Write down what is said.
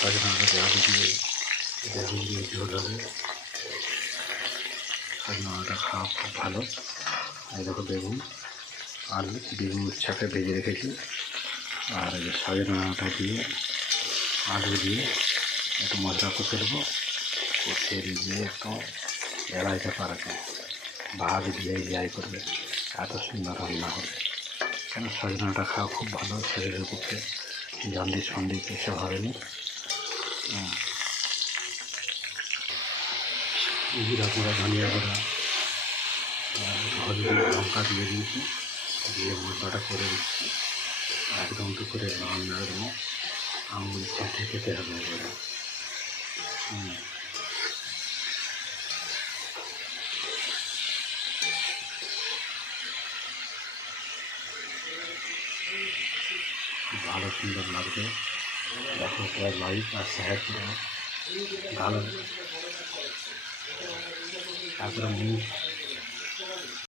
সজনা ডাঁটাকে আলু দিয়ে বেগুন দিয়ে ঝোল হবে। সজনা ডাঁটা খাওয়া খুব ভালো। এই দেখো বেগুন আলু বেগুন উচ্ছাকে ভেজে রেখেছি, আর এই যে সজনা ডাঁটা দিয়ে আলু দিয়ে একটু মশলা কষে দেবো। কষে দিয়ে একটু এড়াইতে পারাকে ভাত দিয়ে যাই করবে, এত সুন্দর রান্না হবে। কেন সজনাটা খাওয়া খুব ভালো শরীরের পক্ষে, জন্ডিস ফন্ডিস এসব হবে না। জিরা গুঁড়া ধনিয়া গুঁড়া হলুদ লঙ্কা দিয়ে দিয়েছি, দিয়ে মশলাটা করে দিচ্ছি একদম তো করে রান্না একদম আঙুল চেটে খেতে হবে এবারে। ভালো সুন্দর লাগবে। দেখো প্রায় লাইক আর শেয়ার করে ভালো। তারপরে মুখ